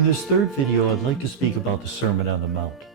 In this third video, I'd like to speak about the Sermon on the Mount.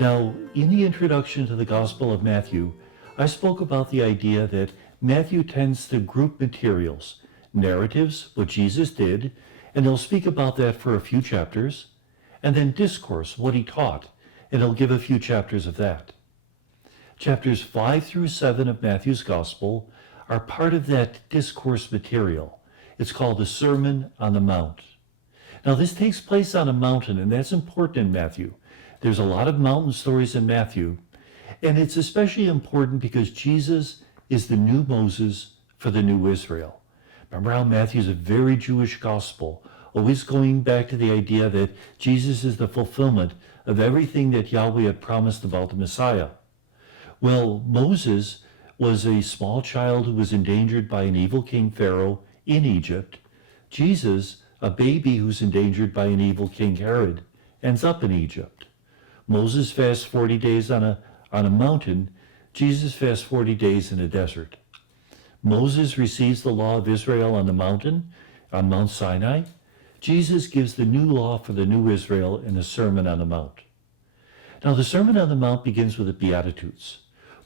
Now, in the introduction to the Gospel of Matthew, I spoke about the idea that Matthew tends to group materials, narratives, what Jesus did, and he'll speak about that for a few chapters, and then discourse, what he taught, and he'll give a few chapters of that. Chapters 5 through 7 of Matthew's Gospel are part of that discourse material. It's called the Sermon on the Mount. Now, this takes place on a mountain, and that's important in Matthew. There's a lot of mountain stories in Matthew, and it's especially important because Jesus is the new Moses for the new Israel. Remember how Matthew's a very Jewish gospel, always going back to the idea that Jesus is the fulfillment of everything that Yahweh had promised about the Messiah. Well, Moses was a small child who was endangered by an evil king Pharaoh in Egypt. Jesus, a baby who's endangered by an evil king Herod, ends up in Egypt. Moses fasts 40 days on a mountain. Jesus fasts 40 days in a desert. Moses receives the law of Israel on the mountain, on Mount Sinai. Jesus gives the new law for the new Israel in the Sermon on the Mount. Now, the Sermon on the Mount begins with the Beatitudes.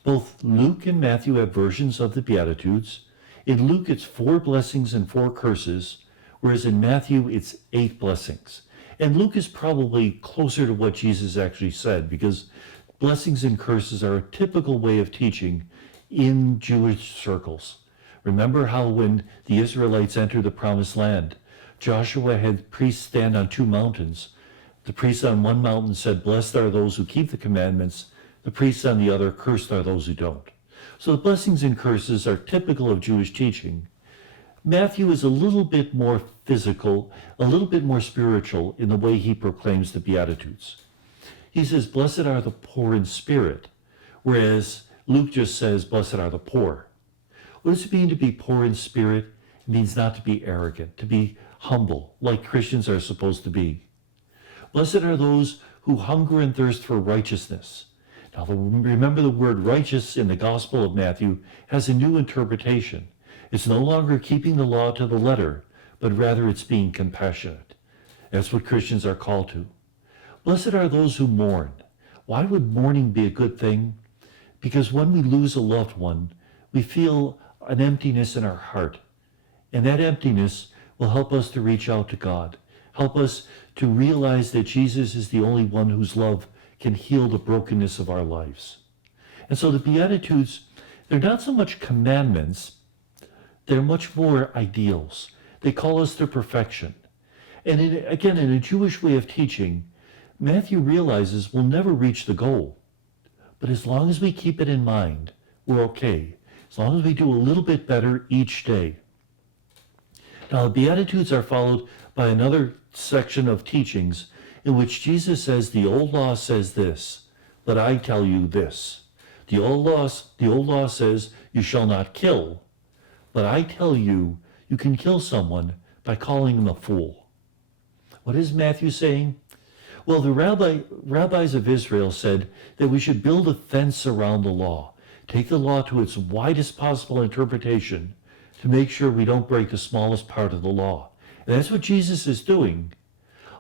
Both Luke and Matthew have versions of the Beatitudes. In Luke, it's 4 blessings and 4 curses, whereas in Matthew, it's 8 blessings. And Luke is probably closer to what Jesus actually said, because blessings and curses are a typical way of teaching in Jewish circles. Remember how when the Israelites entered the Promised Land, Joshua had priests stand on 2 mountains. The priests on one mountain said, "Blessed are those who keep the commandments." The priests on the other, "Cursed are those who don't." So the blessings and curses are typical of Jewish teaching. Matthew is a little bit more physical, a little bit more spiritual in the way he proclaims the Beatitudes. He says, "Blessed are the poor in spirit," whereas Luke just says, "Blessed are the poor." What does it mean to be poor in spirit? It means not to be arrogant, to be humble, like Christians are supposed to be. Blessed are those who hunger and thirst for righteousness. Now, remember the word righteous in the Gospel of Matthew has a new interpretation. It's no longer keeping the law to the letter, but rather it's being compassionate. That's what Christians are called to. Blessed are those who mourn. Why would mourning be a good thing? Because when we lose a loved one, we feel an emptiness in our heart. And that emptiness will help us to reach out to God, help us to realize that Jesus is the only one whose love can heal the brokenness of our lives. And so the Beatitudes, they're not so much commandments, they're much more ideals. They call us to perfection. And again, in a Jewish way of teaching, Matthew realizes we'll never reach the goal. But as long as we keep it in mind, we're okay. As long as we do a little bit better each day. Now, the Beatitudes are followed by another section of teachings in which Jesus says, the old law says this, but I tell you this. The old law says you shall not kill, but I tell you, you can kill someone by calling him a fool. What is Matthew saying? Well, the rabbis of Israel said that we should build a fence around the law, take the law to its widest possible interpretation to make sure we don't break the smallest part of the law. And that's what Jesus is doing,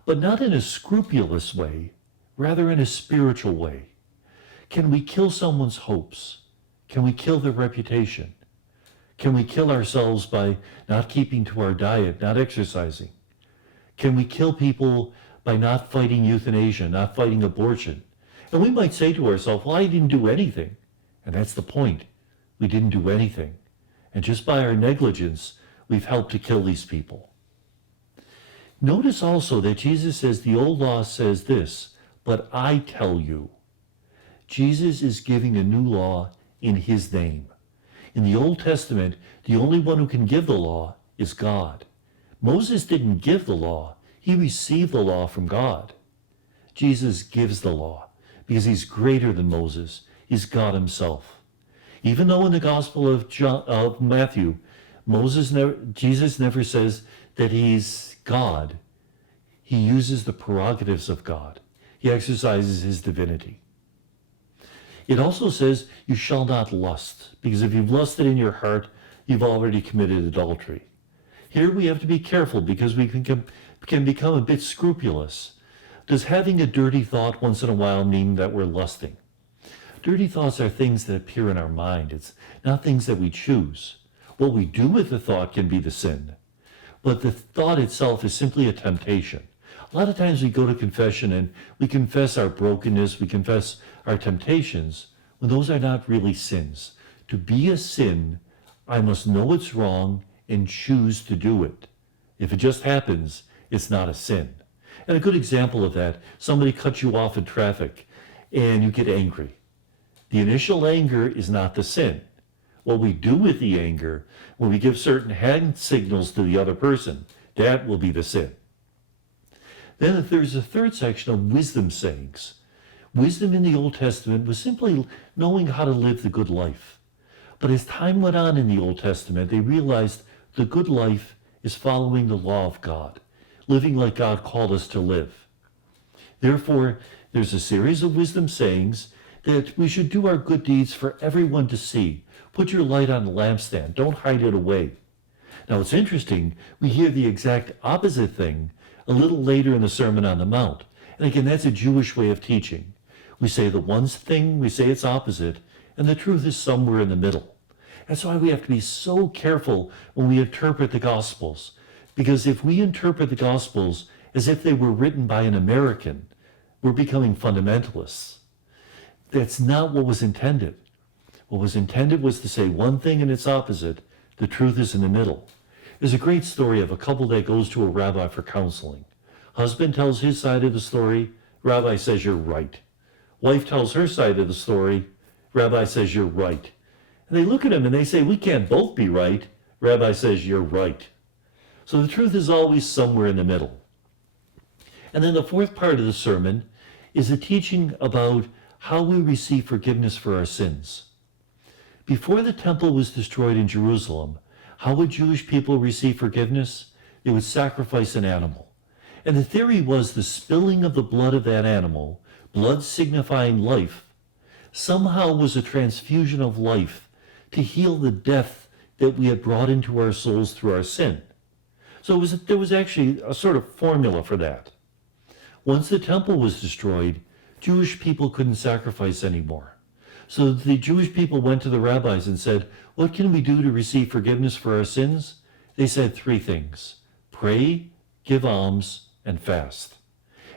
but not in a scrupulous way, rather in a spiritual way. Can we kill someone's hopes? Can we kill their reputation? Can we kill ourselves by not keeping to our diet, not exercising? Can we kill people by not fighting euthanasia, not fighting abortion? And we might say to ourselves, well, I didn't do anything. And that's the point. We didn't do anything. And just by our negligence, we've helped to kill these people. Notice also that Jesus says the old law says this, but I tell you. Jesus is giving a new law in his name. In the Old Testament, the only one who can give the law is God. Moses didn't give the law. He received the law from God. Jesus gives the law because he's greater than Moses. He's God himself. Even though in the Gospel of Matthew, Jesus never says that he's God. He uses the prerogatives of God. He exercises his divinity. It also says you shall not lust, because if you've lusted in your heart, you've already committed adultery. Here we have to be careful because we can can become a bit scrupulous. Does having a dirty thought once in a while mean that we're lusting? Dirty thoughts are things that appear in our mind. It's not things that we choose. What we do with the thought can be the sin, but the thought itself is simply a temptation. A lot of times we go to confession and we confess our brokenness, we confess our temptations, when those are not really sins. To be a sin, I must know it's wrong and choose to do it. If it just happens, it's not a sin. And a good example of that, somebody cuts you off in traffic and you get angry. The initial anger is not the sin. What we do with the anger, when we give certain hand signals to the other person, that will be the sin. Then there's a third section of wisdom sayings. Wisdom in the Old Testament was simply knowing how to live the good life. But as time went on in the Old Testament, they realized the good life is following the law of God, living like God called us to live. Therefore, there's a series of wisdom sayings that we should do our good deeds for everyone to see. Put your light on the lampstand. Don't hide it away. Now, it's interesting. We hear the exact opposite thing a little later in the Sermon on the Mount. And again, that's a Jewish way of teaching. We say the one thing, we say its opposite, and the truth is somewhere in the middle. That's why we have to be so careful when we interpret the Gospels. Because if we interpret the Gospels as if they were written by an American, we're becoming fundamentalists. That's not what was intended. What was intended was to say one thing and its opposite. The truth is in the middle. There's a great story of a couple that goes to a rabbi for counseling. Husband tells his side of the story. Rabbi says, you're right. Wife tells her side of the story. Rabbi says, you're right. And they look at him and they say, we can't both be right. Rabbi says, you're right. So the truth is always somewhere in the middle. And then the fourth part of the sermon is a teaching about how we receive forgiveness for our sins. Before the temple was destroyed in Jerusalem, how would Jewish people receive forgiveness? They would sacrifice an animal. And the theory was the spilling of the blood of that animal, blood signifying life, somehow was a transfusion of life to heal the death that we had brought into our souls through our sin. So there was actually a sort of formula for that. Once the temple was destroyed, Jewish people couldn't sacrifice anymore. So the Jewish people went to the rabbis and said, what can we do to receive forgiveness for our sins? They said three things: pray, give alms, and fast.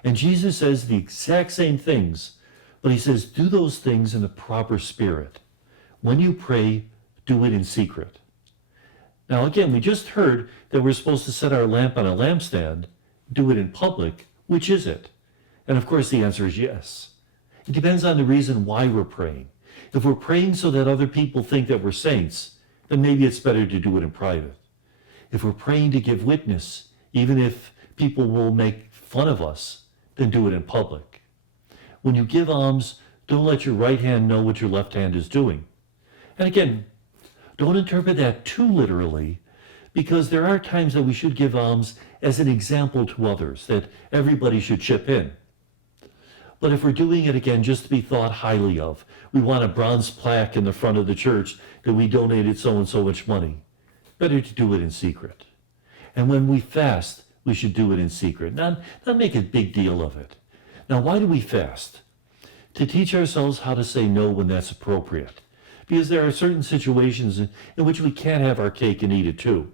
And Jesus says the exact same things, but he says, do those things in the proper spirit. When you pray, do it in secret. Now again, we just heard that we're supposed to set our lamp on a lampstand, do it in public. Which is it? And of course the answer is yes. It depends on the reason why we're praying. If we're praying so that other people think that we're saints, then maybe it's better to do it in private. If we're praying to give witness, even if people will make fun of us, then do it in public. When you give alms, don't let your right hand know what your left hand is doing. And again, don't interpret that too literally, because there are times that we should give alms as an example to others, that everybody should chip in. But if we're doing it again just to be thought highly of, we want a bronze plaque in the front of the church that we donated so and so much money, better to do it in secret. And when we fast, we should do it in secret, not make a big deal of it. Now, why do we fast? To teach ourselves how to say no when that's appropriate, because there are certain situations in which we can't have our cake and eat it too.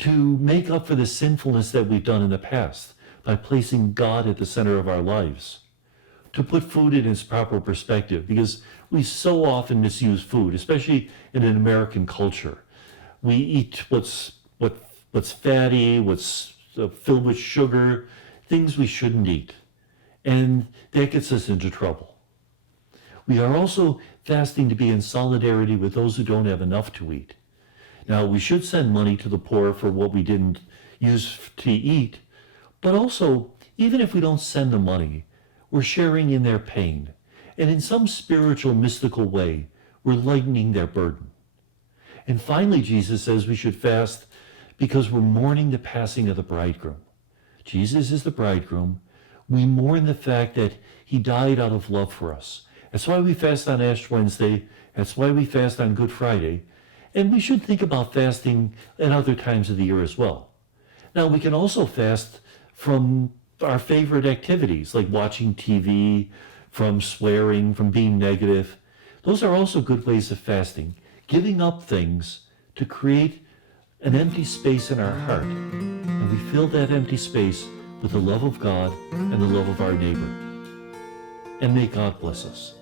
To make up for the sinfulness that we've done in the past by placing God at the center of our lives. To put food in its proper perspective, because we so often misuse food, especially in an American culture. We eat what's fatty, what's filled with sugar, things we shouldn't eat. And that gets us into trouble. We are also fasting to be in solidarity with those who don't have enough to eat. Now, we should send money to the poor for what we didn't use to eat, but also, even if we don't send the money, we're sharing in their pain, and in some spiritual, mystical way, we're lightening their burden. And finally, Jesus says we should fast because we're mourning the passing of the bridegroom. Jesus is the bridegroom. We mourn the fact that he died out of love for us. That's why we fast on Ash Wednesday. That's why we fast on Good Friday. And we should think about fasting at other times of the year as well. Now, we can also fast from our favorite activities, like watching TV, from swearing, from being negative. Those are also good ways of fasting, giving up things to create an empty space in our heart. And we fill that empty space with the love of God and the love of our neighbor. And may God bless us.